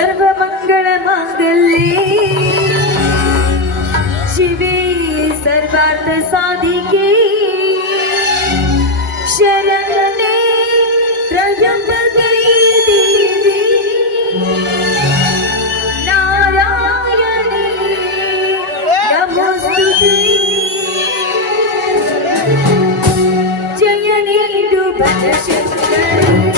सर्वमंगल मांगल्ये शिवे सर्वार्थ साधिके शरण्ये त्र्यंबके देवी नारायणी नमोस्तुते जय नीडु भजशंकरी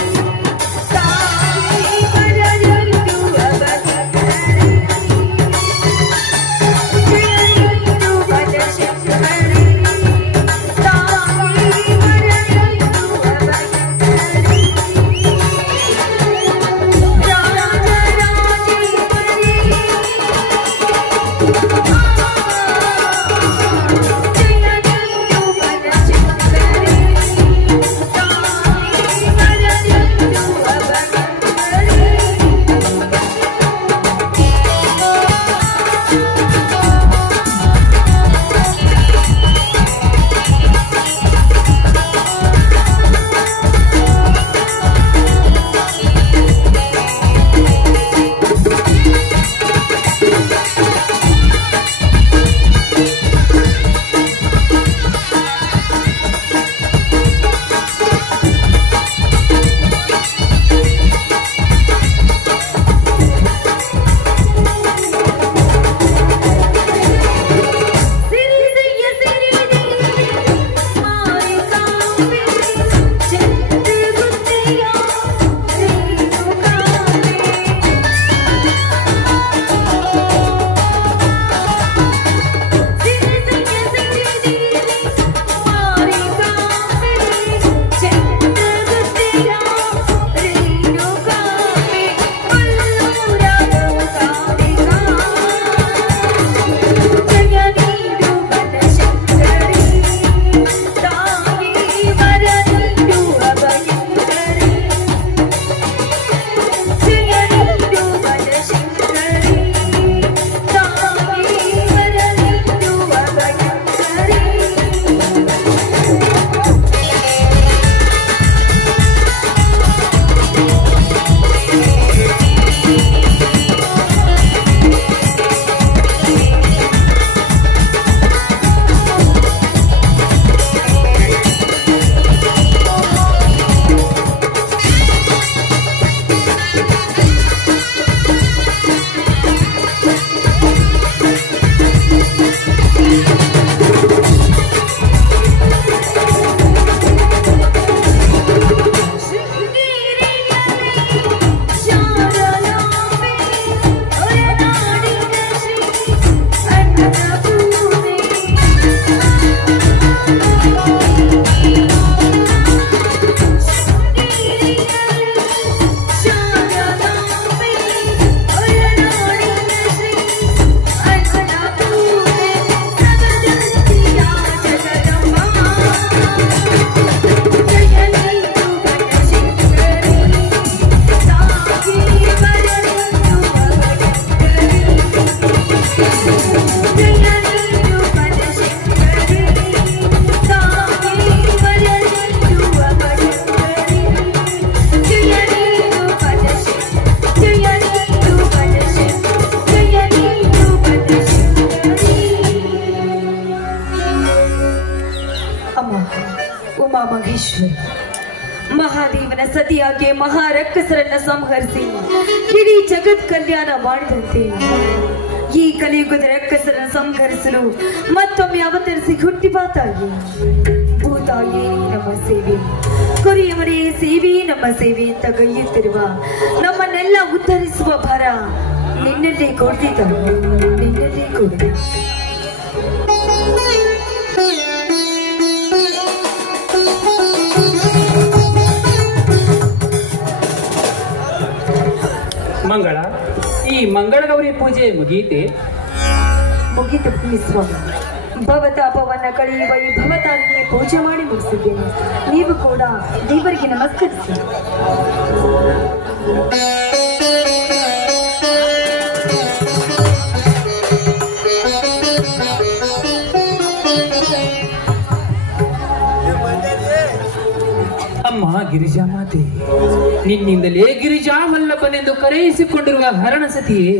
ಮಹಾದೇವನ ಸತಿಯಾಗಿ ಮಹಾರಕ್ಕಸರನ್ನ ಸಂಹರಿಸಿ ಇಡೀ ಜಗತ್ ಕಲ್ಯಾಣ ಮಾಡಿದಂತೆ ಈ ಕಲಿಯುಗದ ರಕ್ಕಸರನ್ನು ಸಂಹರಿಸಲು ಮತ್ತೊಮ್ಮೆ ಅವತರಿಸಿ ಹುಟ್ಟಿ ಬಾತಾಗಿ ಭೂತಾಯಿ ನಮ್ಮ ಸೇವೆ ಕೊರಿಯವರೇ ಸೇವೆ ನಮ್ಮ ಸೇವೆ ಅಂತ ಗೈಯುತ್ತಿರುವ ನಮ್ಮನ್ನೆಲ್ಲ ಉದ್ಧರಿಸುವ ಭಾರ ನಿನ್ನಲ್ಲೇ ಕೊಡ್ತಿದ್ದ ನಿನ್ನಲ್ಲೇ ಕೊಡ್ತಿ ಮಂಗಳ ಈ ಮಂಗಳಗೌರಿ ಪೂಜೆ ಮುಗಿಯಿತೆ ಮುಗಿತು ಸ್ವಾಮಿ ಭವತಾಪವನ್ನ ಕಳೆಯುವ ಈ ಭವತಾರಿಣಿಯ ಪೂಜೆ ಮಾಡಿ ಮುಗಿಸಿದ್ದೇನೆ ನೀವು ಕೂಡ ದೇವರಿಗೆ ನಮಸ್ಕರಿಸಿ ಅಮ್ಮ ಗಿರಿಜಾ ಮಾತೆ ನಿನ್ನಿಂದಲೇ ಗಿರಿಜಾ ವಲ್ಲಭನೆಂದು ಕರೆಯಿಸಿಕೊಂಡಿರುವ ಹರಣ ಸತಿಯೇ,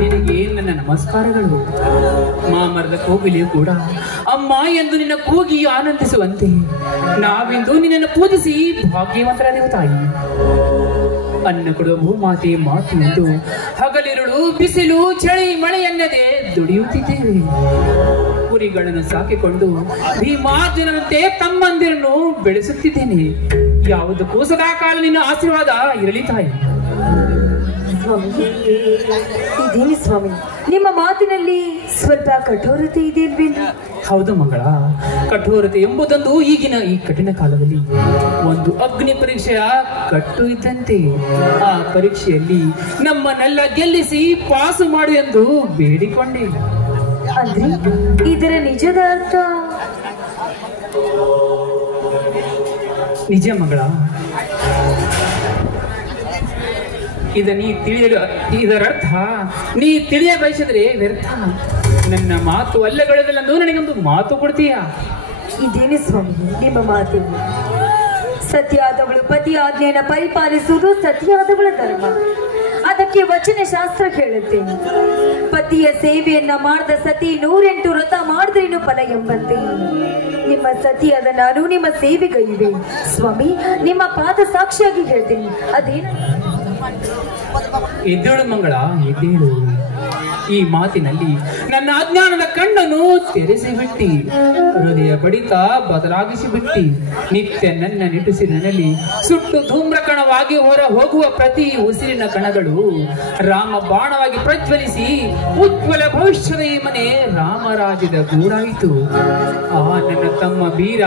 ನಿನಗೆ ನನ್ನ ನಮಸ್ಕಾರಗಳು. ಮಾಮರದ ಕೋಗಿಲೆಯು ಕೂಡ ಅಮ್ಮ ಎಂದು ನಿನ್ನ ಕೂಗಿ ಆನಂದಿಸುವಂತೆ ನಾವಿಂದು ನಿನ್ನನ್ನು ಪೂಜಿಸಿ ಭಾಗ್ಯವಂತರಾದೆವು ತಾಯಿ. ಅನ್ನ ಕೊಡುವ ಭೂಮಾತೆ ಮಾತು ಎಂದು ಹಗಲಿರುಳು ಬಿಸಿಲು ಚಳಿ ಮಳೆ ಎನ್ನದೆ ದುಡಿಯುತ್ತಿದ್ದೇವೆ. ಕುರಿಗಳನ್ನು ಸಾಕಿಕೊಂಡು ಭೀಮಾರ್ಜುನಂತೆ ತಮ್ಮಂದಿರನ್ನು ಬೆಳೆಸುತ್ತಿದ್ದೇನೆ. ಯಾವುದಕ್ಕೂ ಸದಾ ಕಾಲ ನಿನ್ನ ಆಶೀರ್ವಾದ ಇರಲಿ ತಾಯಿ. ಸ್ವಾಮಿ, ಇದೇನು ಸ್ವಾಮಿ, ನಿಮ್ಮ ಮಾತಿನಲ್ಲಿ ಸ್ವಲ್ಪ ಕಠೋರತೆ ಇದೆ ಅಲ್ವೇನು? ಹೌದು ಮಂಗಳ, ಕಠೋರತೆ ಎಂಬುದೊಂದು ಈಗಿನ ಈ ಕಠಿಣ ಕಾಲದಲ್ಲಿ ಒಂದು ಅಗ್ನಿ ಪರೀಕ್ಷೆಯ ಕಟ್ಟು ಇದ್ದಂತೆ. ಆ ಪರೀಕ್ಷೆಯಲ್ಲಿ ನಮ್ಮನ್ನೆಲ್ಲ ಗೆಲ್ಲಿಸಿ ಪಾಸು ಮಾಡು ಎಂದು ಬೇಡಿಕೊಂಡೆ. ಅಂದ್ರೆ ಇದರ ನಿಜದ ಅರ್ಥ? ನಿಜ ಮಂಗಳ, ಇದರರ್ಥ ನೀ ತಿಳಿಯ ಬಯಸಿದ್ರೆ ವ್ಯರ್ಥ. ನನ್ನ ಮಾತು ಅಲ್ಲಗಳೆದೆಲ್ಲಂದು ನನಗೊಂದು ಮಾತು ಕೊಡ್ತೀಯಾ? ಇದೇನು ಸ್ವಾಮಿ ನಿಮ್ಮ ಮಾತು? ಸತಿಯಾದವಳು ಪತಿ ಆಜ್ಞೆಯನ್ನು ಪರಿಪಾಲಿಸುವುದು ಸತಿಯಾದವಳ ಧರ್ಮ. ಅದಕ್ಕೆ ವಚನ ಶಾಸ್ತ್ರ ಹೇಳುತ್ತೆ, ಪತಿಯ ಸೇವೆಯನ್ನ ಮಾಡಿದ ಸತಿ 108 ವ್ರತ ಮಾಡಿದ್ರೇನು ಫಲ ಎಂಬಂತೆ. ನಿಮ್ಮ ಸತಿಯಾದ ನಾನು ನಿಮ್ಮ ಸೇವೆಗೈವೆ ಸ್ವಾಮಿ. ನಿಮ್ಮ ಪಾದ ಸಾಕ್ಷಿಯಾಗಿ ಹೇಳ್ತೀನಿ, ಅದೇನು? ಎದ್ದೇಳು ಮಂಗಳ, ಎದ್ದೇಳು. ಈ ಮಾತಿನಲ್ಲಿ ನನ್ನ ಅಜ್ಞಾನದ ಕಣ್ಣನ್ನು ತೆರೆಸಿ ಬಿಟ್ಟಿ, ಹೃದಯ ಬಡಿತ ಬದಲಾಗಿಸಿ ಬಿಟ್ಟಿ, ನಿತ್ಯ ನನ್ನ ನಿಟ್ಟುಸಿರಿನಲ್ಲಿ ಸುಟ್ಟು ಧೂಮ್ರಕಣವಾಗಿ ಹೊರ ಹೋಗುವ ಪ್ರತಿ ಉಸಿರಿನ ಕಣಗಳು ರಾಮ ಬಾಣವಾಗಿ ಪ್ರಜ್ವಲಿಸಿ ಉಜ್ವಲ ಭವಿಷ್ಯದ ಈ ಮನೆ ರಾಮರಾಜ್ಯದ ಗೂಡಾಯಿತು. ಆ ನನ್ನ ತಮ್ಮ ಬೀರ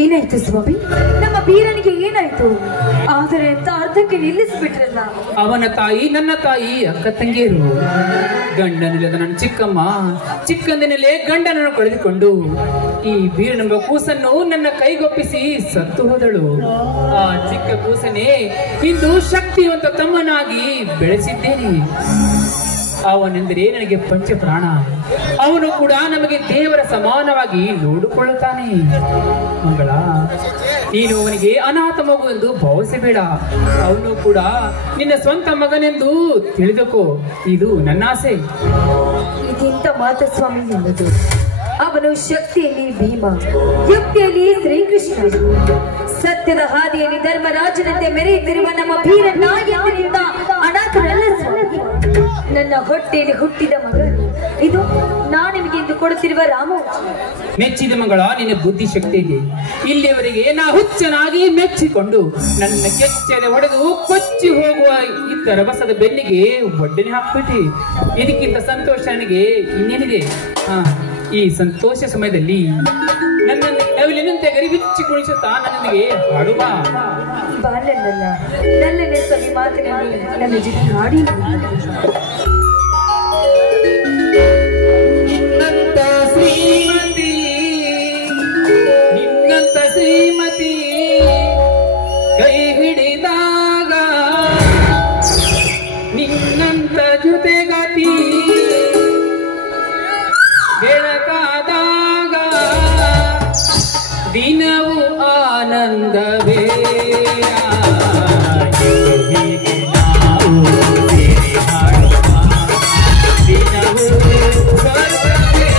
ಏನಾಯ್ತು ಸ್ವಾಮಿ? ನಮ್ಮ ಬೀರನಿಗೆ ಏನಾಯ್ತು? ಆದರೆ ಅಂತ ಅರ್ಧಕ್ಕೆ ನಿಲ್ಲಿಸ್ಬಿಟ್ರಲ್ಲ. ಅವನ ತಾಯಿ ನನ್ನ ತಾಯಿ ಅಕ್ಕ ತಂಗಿಯರು. ಗಂಡನಿಲ್ಲದ ನನ್ನ ಚಿಕ್ಕಮ್ಮ ಚಿಕ್ಕಂದಿನಲ್ಲೇ ಗಂಡನನ್ನು ಕಳೆದುಕೊಂಡು ಈ ಬೀರನೆಂಬ ಕೂಸನ್ನು ನನ್ನ ಕೈಗೊಪ್ಪಿಸಿ ಸತ್ತು ಹೋದಳು. ಆ ಚಿಕ್ಕ ಕೂಸನ್ನೇ ಇಂದು ಶಕ್ತಿವಂತ ತಮ್ಮನಾಗಿ ಬೆಳೆಸಿದ್ದೇನೆ. ಅವನೆಂದರೆ ನನಗೆ ಪಂಚಪ್ರಾಣ. ಅವನು ಕೂಡ ನಮಗೆ ದೇವರ ಸಮಾನವಾಗಿ ನೋಡಿಕೊಳ್ಳುತ್ತಾನೆ. ಮಂಗಳ, ನೀನು ಅವನಿಗೆ ಅನಾಥ ಮಗು ಎಂದು ಭಾವಿಸಬೇಡ. ಅವನು ಕೂಡ ನಿನ್ನ ಸ್ವಂತ ಮಗನೆಂದು ತಿಳಿದುಕೋ. ಇದು ನನ್ನ ಆಸೆ. ಇದೆಂತ ಮಾತ ಸ್ವಾಮಿ ಎಂಬುದು? ಅವನು ಶಕ್ತಿಯಲ್ಲಿ ಭೀಮ, ಯುಕ್ತಿಯಲ್ಲಿ ಶ್ರೀಕೃಷ್ಣ, ಸತ್ಯದ ಹಾದಿಯಲ್ಲಿ ಧರ್ಮರಾಜನಂತೆ ಮೆರೆಯುತ್ತಿರುವ ನಮ್ಮ ಬೀರ ನಾಯಕರಿಂದ ಅನಾಥರಲ್ಲ ಸ್ವಾಮಿ. ನನ್ನ ಹೊಟ್ಟೆಯಲ್ಲಿ ಹುಟ್ಟಿದ ಮಗ ಇದು ನಾನು ನಿಮಗೆ ಇಂದು ಕೊಡುತ್ತಿರುವ ರಾಮ. ಮೆಚ್ಚಿದ ಮಗಳ ನಿನ್ನ ಬುದ್ಧಿ ಶಕ್ತಿಗೆ ಇಲ್ಲಿಯವರೆಗೆ ನಾ ಹುಚ್ಚನಾಗಿ ಮೆಚ್ಚಿಕೊಂಡು ನನ್ನ ಕೆಚ್ಚದೆ ಹೊಡೆದು ಕೊಚ್ಚಿ ಹೋಗುವ ಇದ್ದ ರಭಸದ ಬೆನ್ನಿಗೆ ಒಡ್ಡನೆ ಹಾಕ್ಬಿಟ್ಟೆ. ಇದಕ್ಕಿಂತ ಸಂತೋಷ ನನಗೆ ಇನ್ನೇನಿದೆ? ಈ ಸಂತೋಷ ಸಮಯದಲ್ಲಿ ನನ್ನನ್ನು ನವಿಲಿನಂತೆ ಗರಿಬಿಚ್ಚಿ ಕುಣಿಸುತ್ತಾ ನನ್ನೊಂದಿಗೆ ಹಾಡುವ ಬಾಲನಲ್ಲ ನಲ್ಲನೆ ಸ್ವಾಮಿ ಮಾತಿನಲ್ಲಿ ನನ್ನ ಜೊತೆ ಹಾಡಿ. ನಿನ್ನಂತ ಶ್ರೀಮತಿ ಕೈ ಹಿಡಿದಾಗ ನಿನ್ನಂತ ಜೊತೆಗತಿ ಬೆಳಕಾದಾಗ ದಿನವು ಆನಂದವೇ. ದಿನವು ಸ್ವರ್ಗವೇ.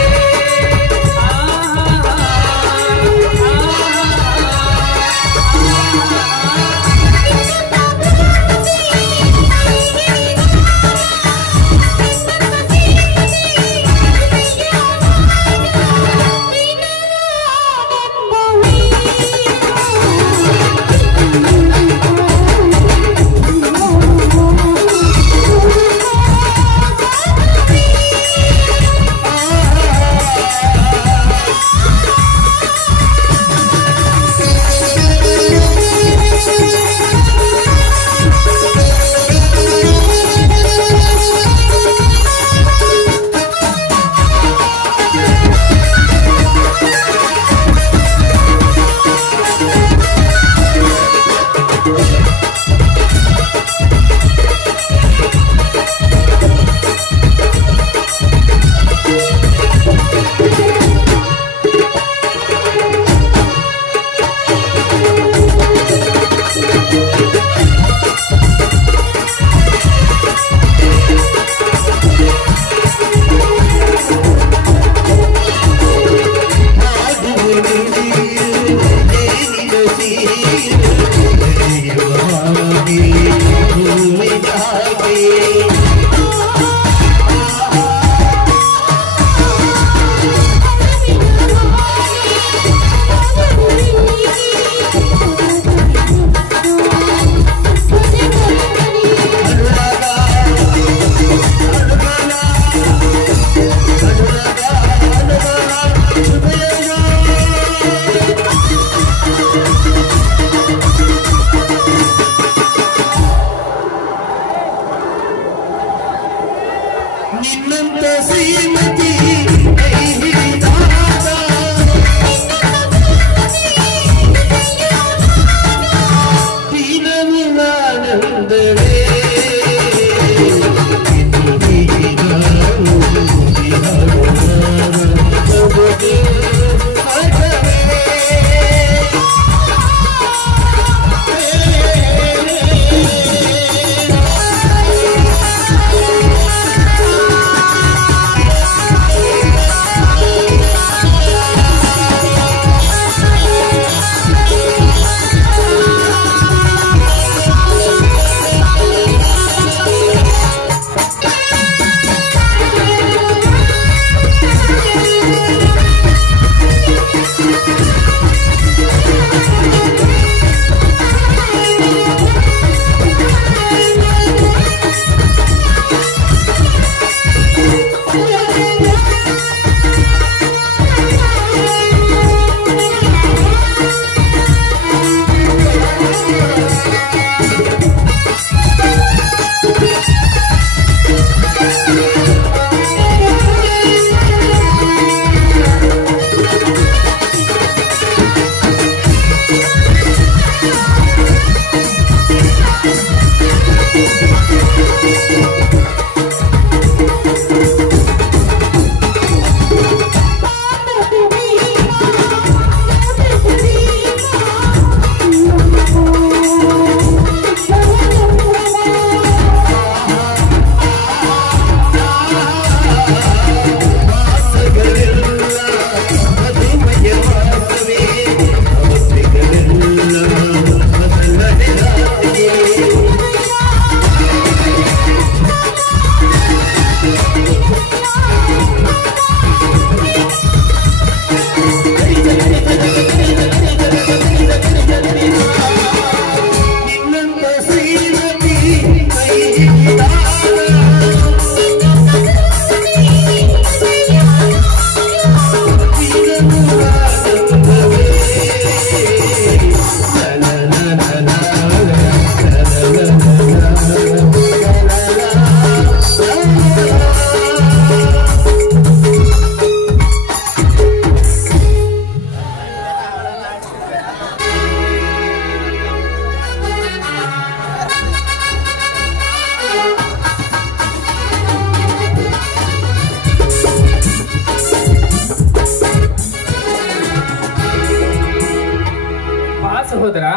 ಸಹೋದರ,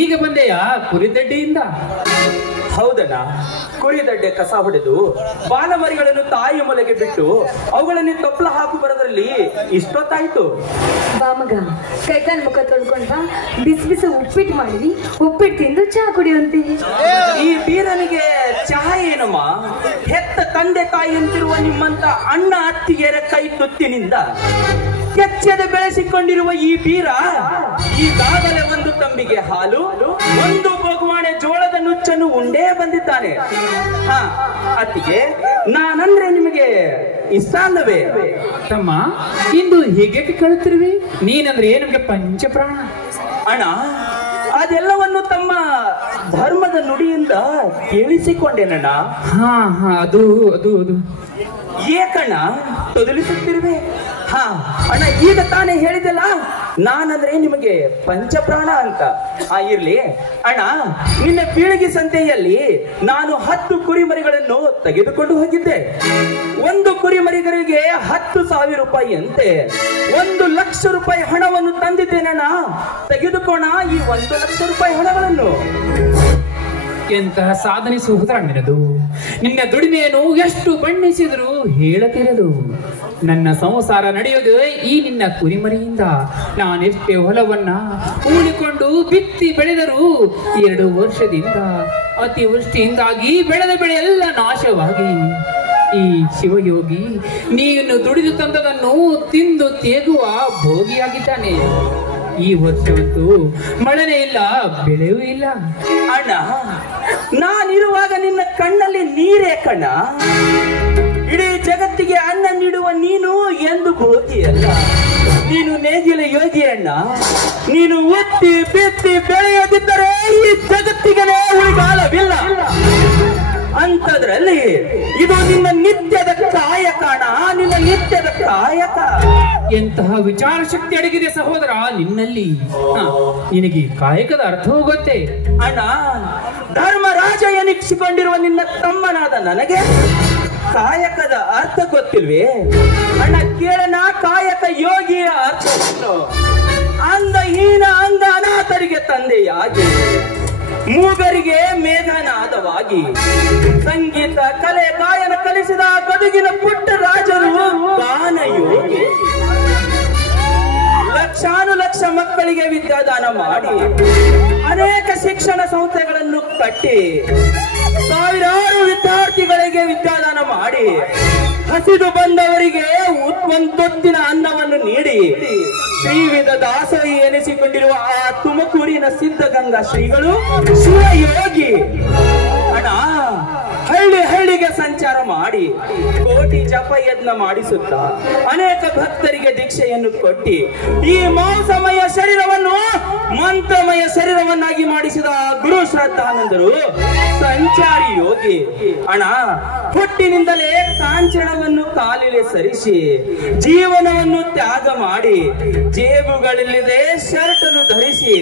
ಈಗ ಬಂದೆಯಾ ಕುರಿದಡ್ಡಿಯಿಂದ? ಹೌದಣ್ಣ, ಕುರಿದಡ್ಡೆ ಕಸ ಹೊಡೆದು ಬಾಲಮರಿಗಳನ್ನು ತಾಯಿ ಮೊಲೆಗೆ ಬಿಟ್ಟು ಅವುಗಳನ್ನು ತೊಪ್ಪಲ ಹಾಕು ಬರೋದ್ರಲ್ಲಿ ಇಷ್ಟೊತ್ತಾಯ್ತು. ಬಾ ಮಗ, ಕೈಕಾಲ್ ಮುಖ ತೊಳ್ಕೊಂಡ್ ಬಾ, ಬಿಸಿ ಬಿಸಿ ಉಪ್ಪಿಟ್ಟು ಮಾಡಿರಿ, ಉಪ್ಪಿಟ್ಟು ತಿಂದು ಚಹಾ ಕುಡಿಯುವಂತೆ. ಈ ಬೀರನಿಗೆ ಚಹಾ ಏನಮ್ಮ? ಹೆತ್ತ ತಂದೆ ತಾಯಿ ಅಂತಿರುವ ನಿಮ್ಮಂತ ಅಣ್ಣ ಅತ್ತಿಗೆಯರ ಕೈ ತುತ್ತಿನಿಂದ ಕೆಚ್ಚದೆ ಬೆಳೆಸಿಕೊಂಡಿರುವ ಈ ಬೀರ ಈಗಾಗಲೇ ಒಂದು ತಂಬಿಗೆ ಹಾಲು, ಒಂದು ಭಗವಾನೆ ಜೋಳದ ನುಚ್ಚನ್ನು ಉಂಡೇ ಬಂದಿದ್ದಾನೆ. ಹಾ ಅತ್ತಿಗೆ, ನಾನಂದ್ರೆ ನಿಮಗೆ ಇಷ್ಟ ಅಲ್ಲವೇ? ತಮ್ಮ, ಇಂದು ಹೇಗೆ ಕೇಳುತ್ತಿರುವಿ? ನೀನಂದ್ರೆ ನಮ್ಗೆ ಪಂಚಪ್ರಾಣ. ಅಣ್ಣ, ಅದೆಲ್ಲವನ್ನು ತಮ್ಮ ಧರ್ಮದ ನುಡಿಯಿಂದ ಕೇಳಿಸಿಕೊಂಡೇನಣ್ಣ. ಹಾ ಹಾ ಅದು ಅದು ಅದು ಏಕಣ್ಣ ತೊದಲಿಸುತ್ತಿರುವೆ? ಹಾ ಅಣ್ಣ, ಈಗ ತಾನೇ ಹೇಳಿದೆಲ್ಲ, ನಾನಂದ್ರೆ ನಿಮಗೆ ಪಂಚಪ್ರಾಣ ಅಂತ. ಇರ್ಲಿ ಅಣ್ಣ, ನಿನ್ನ ಪೀಳಿಗೆ ಸಂತೆಯಲ್ಲಿ ನಾನು 10 ಕುರಿಮರಿಗಳನ್ನು ತೆಗೆದುಕೊಂಡು ಹೋಗಿದ್ದೆ. ಒಂದು ಕುರಿಮರಿಗಳಿಗೆ 10,000 ರೂಪಾಯಿ ಅಂತೆ. 1,00,000 ರೂಪಾಯಿ ಹಣವನ್ನು ತಂದಿದ್ದೇನಣ್ಣ. ತೆಗೆದುಕೋಣ ಈ 1,00,000 ರೂಪಾಯಿ ಹಣಗಳನ್ನು. ಎಂತಹ ಸಾಧನೆ ಸಹೋದರ ನಿನ್ನದು. ನಿನ್ನ ದುಡಿಮೆಯನ್ನು ಎಷ್ಟು ಬಣ್ಣಿಸಿದರೂ ಹೇಳತಿರದು. ನನ್ನ ಸಂಸಾರ ನಡೆಯೋದು ಈ ನಿನ್ನ ಕುರಿಮರಿಯಿಂದ. ನಾನೆಷ್ಟೇ ಹೊಲವನ್ನ ಉಳಿಕೊಂಡು ಬಿತ್ತಿ ಬೆಳೆದರೂ 2 ವರ್ಷದಿಂದ ಅತಿವೃಷ್ಟಿಯಿಂದಾಗಿ ಬೆಳೆದ ಬೆಳೆ ಎಲ್ಲ ನಾಶವಾಗಿ ಈ ಶಿವಯೋಗಿ ನೀನು ದುಡಿದು ತಂದದನ್ನು ತಿಂದು ತೇಗುವ ಭೋಗಿಯಾಗಿದ್ದಾನೆ. ಈ ವರ್ಷವಂತೂ ಮಳೆನೇ ಇಲ್ಲ, ಬೆಳೆಯೂ ಇಲ್ಲ. ಅಣ್ಣ, ನಾನಿರುವಾಗ ನಿನ್ನ ಕಣ್ಣಲ್ಲಿ ನೀರೇ ಕಣ್ಣ. ಇಡೀ ಜಗತ್ತಿಗೆ ಅನ್ನ ನೀಡುವ ನೀನು ಎಂದು ಭೋಗಿಯಲ್ಲ, ನೀನು ನೇಗಿಲ ಯೋಗಿ ಅಣ್ಣ. ನೀನು ಒತ್ತಿ ಬಿತ್ತಿ ಬೆಳೆಯದಿದ್ದರೆ ಈ ಜಗತ್ತಿಗೆ ಉಳಿಗಾಲವಿಲ್ಲ. ಅಂತದ್ರಲ್ಲಿ ಇದು ನಿನ್ನ ನಿತ್ಯದ ಕಾಯಕ ಅಣ್ಣ, ನಿನ್ನ ನಿತ್ಯದ ಕಾಯಕ. ಎಂತಹ ವಿಚಾರ ಶಕ್ತಿ ಅಡಗಿದೆ ಸಹೋದರ ನಿನ್ನಲ್ಲಿ. ನಿನಗೆ ಕಾಯಕದ ಅರ್ಥವೂ ಗೊತ್ತೇ? ಅಣ್ಣ, ಧರ್ಮ ವೀಕ್ಷಿಕೊಂಡಿರುವ ನಿನ್ನ ತಮ್ಮನಾದ ನನಗೆ ಕಾಯಕದ ಅರ್ಥ ಗೊತ್ತಿಲ್ವೇ? ಅಣ್ಣ ಕೇಳನ, ಕಾಯಕ ಯೋಗಿಯ ಅರ್ಥ ಅಂಗಹೀನ ಅಂಗ ಅನಾಥರಿಗೆ ತಂದೆಯಾಗಿ, ಮೂಗರಿಗೆ ಮೇಘನಾದವಾಗಿ, ಸಂಗೀತ ಕಲೆ ಗಾಯನ ಕಲಿಸಿದ ಗದುಗಿನ ಪುಟ್ಟ ರಾಜರು ಗಾನಯೋಗಿ, ಲಕ್ಷಾನುಲಕ್ಷ ಮಕ್ಕಳಿಗೆ ವಿದ್ಯಾದಾನ ಮಾಡಿ ಅನೇಕ ಶಿಕ್ಷಣ ಸಂಸ್ಥೆಗಳನ್ನು ಕಟ್ಟಿ ಸಾವಿರಾರು ವಿದ್ಯಾರ್ಥಿಗಳಿಗೆ ವಿದ್ಯಾದಾನ ಮಾಡಿ ಹಸಿದು ಬಂದವರಿಗೆ ಒಂದೊತ್ತಿನ ಅನ್ನವನ್ನು ನೀಡಿ ಶ್ರೀವಿಧ ದಾಸೋಹಿ ಎನಿಸಿಕೊಂಡಿರುವ ಆ ತುಮಕೂರಿನ ಸಿದ್ಧಗಂಗಾ ಶ್ರೀಗಳು ಶಿವಯೋಗಿ. ಅಣ್ಣ, ಹಳ್ಳಿ ಹಳ್ಳಿಗೆ ಸಂಚಾರ ಮಾಡಿ ಕೋಟಿ ಜಪ ಯಜ್ಞ ಮಾಡಿಸುತ್ತಾ ಅನೇಕ ಭಕ್ತರಿಗೆ ದೀಕ್ಷೆಯನ್ನು ಕೊಟ್ಟಿ ಈ ಮಾಂಸಮಯ ಶರೀರವನ್ನು ಮಂತ್ರಮಯ ಶರೀರವನ್ನಾಗಿ ಮಾಡಿಸಿದ ಗುರು ಶ್ರದ್ಧಾನಂದರು ಸಂಚಾರಿ ಯೋಗಿ. ಅಣ್ಣ, ಹುಟ್ಟಿನಿಂದಲೇ ಕಾಂಚನವನ್ನು ಕಾಲಿಲೆ ಸರಿಸಿ ಜೀವನವನ್ನು ತ್ಯಾಗ ಮಾಡಿ ಜೇಬುಗಳಿಲ್ಲದೆ ಶರ್ಟ್ ಅನ್ನು ಧರಿಸಿ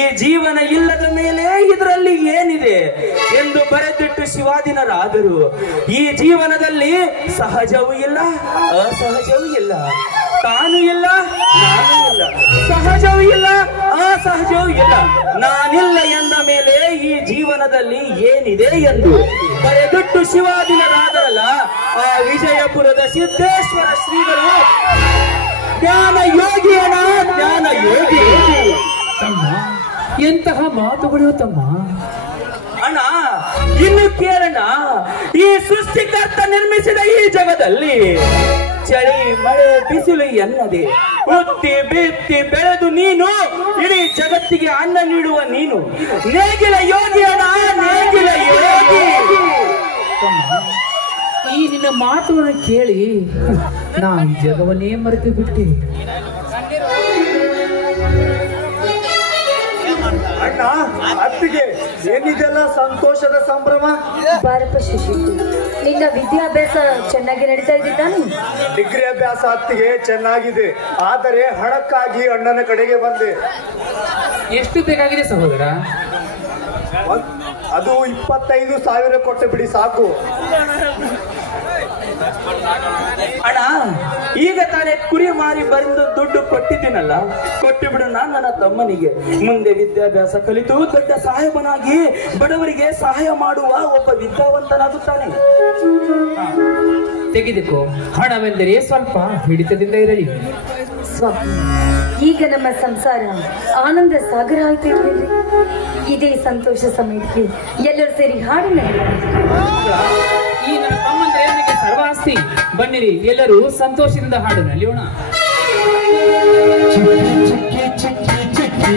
ಈ ಜೀವನ ಇಲ್ಲದ ಮೇಲೆ ಇದರಲ್ಲಿ ಏನಿದೆ ಎಂದು ಬರೆದಿಟ್ಟು ಶಿವಾದಿನರಾದರು. ಈ ಜೀವನದಲ್ಲಿ ಸಹಜವೂ ಇಲ್ಲ, ಅಸಹಜವೂ ಇಲ್ಲ, ತಾನು ಇಲ್ಲ, ನಾನು ಇಲ್ಲ, ಸಹಜವೂ ಇಲ್ಲ, ಅಸಹಜವೂ ಇಲ್ಲ, ನಾನಿಲ್ಲ ಎಂದ ಮೇಲೆ ಈ ಜೀವನದಲ್ಲಿ ಏನಿದೆ ಎಂದು ಬರೆದಿಟ್ಟು ಶಿವಾದಿನರಾದರಲ್ಲ ಆ ವಿಜಯಪುರದ ಸಿದ್ದೇಶ್ವರ ಶ್ರೀಗಳು ಜ್ಞಾನ ಯೋಗಿಯನ ಜ್ಞಾನ ಯೋಗಿ. ತಮ್ಮ, ಎಂತಹ ಮಾತುಗಳು ತಮ್ಮ. ಅಣ್ಣ, ಇನ್ನು ಕೇಳೋಣ, ಈ ಸೃಷ್ಟಿಕರ್ತ ನಿರ್ಮಿಸಿದ ಈ ಜಗದಲ್ಲಿ ಚಳಿ ಮಳೆ ಬಿಸಿಲು ಎನ್ನದೆ ಹುಟ್ಟಿ ಬಿತ್ತಿ ಬೆಳೆದು ನೀನು ಇಡೀ ಜಗತ್ತಿಗೆ ಅನ್ನ ನೀಡುವ ನೀನು ನೇಗಿಲ ಯೋಗಿ ಅಣ್ಣ, ನೇಗಿಲ ಯೋಗಿ. ಈ ನಿನ್ನ ಮಾತುಗಳನ್ನು ಕೇಳಿ ನಾನು ಜಗವನ್ನೇ ಮರೆತು ಬಿಟ್ಟೆ. ಅಣ್ಣ, ಅತ್ತಿಗೆ ಏನಿದೆಲ್ಲ ಸಂತೋಷದ ಸಂಭ್ರಮ? ಬಾರಪ್ಪ ಶಶಿ, ನಿನ್ನ ವಿದ್ಯಾಭ್ಯಾಸ ಚೆನ್ನಾಗಿ ನಡೀತಾ ಇದ್ದಾನೆ? ಡಿಗ್ರಿ ಅಭ್ಯಾಸ ಅತ್ತಿಗೆ ಚೆನ್ನಾಗಿದೆ, ಆದರೆ ಹಣಕ್ಕಾಗಿ ಅಣ್ಣನ ಕಡೆಗೆ ಬಂದೆ. ಎಷ್ಟು ಬೇಕಾಗಿದೆ ಸಹೋದರ? ಅದು 25,000 ಕೊಟ್ಟು ಬಿಡಿ ಸಾಕು. ಅಣ್ಣ, ಈಗ ತಾನೇ ಕುರಿ ಮಾರಿ ಬಂದು ದುಡ್ಡು ಕೊಟ್ಟಿದ್ದೀನಲ್ಲ, ಕೊಟ್ಟು ಬಿಡು ನನ್ನ ತಮ್ಮನಿಗೆ. ಮುಂದೆ ವಿದ್ಯಾಭ್ಯಾಸ ಕಲಿತು ದೊಡ್ಡ ಸಾಹೇಬನಾಗಿ ಬಡವರಿಗೆ ಸಹಾಯ ಮಾಡುವ ಒಬ್ಬ ವಿದ್ಯಾವಂತನಾಗುತ್ತಾನೆ. ತೆಗೆದುಕೋ, ಹಣವೆಂದರೆ ಸ್ವಲ್ಪ ಹಿಡಿತದಿಂದ ಇರಲಿ. ಸ್ವಾಮಿ, ಈಗ ನಮ್ಮ ಸಂಸಾರ ಆನಂದ ಸಾಗರ ಆಯ್ತು. ಇದೇ ಸಂತೋಷ ಸಮಯಕ್ಕೆ ಎಲ್ಲರೂ ಸೇರಿ ಹಾಡಿನ ಈ ನನ್ನ ತಮ್ಮಂದ್ರೆ ನನಗೆ ಸರ್ವಾಸ್ತಿ. ಬನ್ನಿರಿ, ಎಲ್ಲರೂ ಸಂತೋಷದಿಂದ ಹಾಡು ನಲಿಯೋಣ. ಚಿಕ್ಕಿ ಚಿಕ್ಕಿ ಚಿಕ್ಕಿ ಚಿಕ್ಕಿ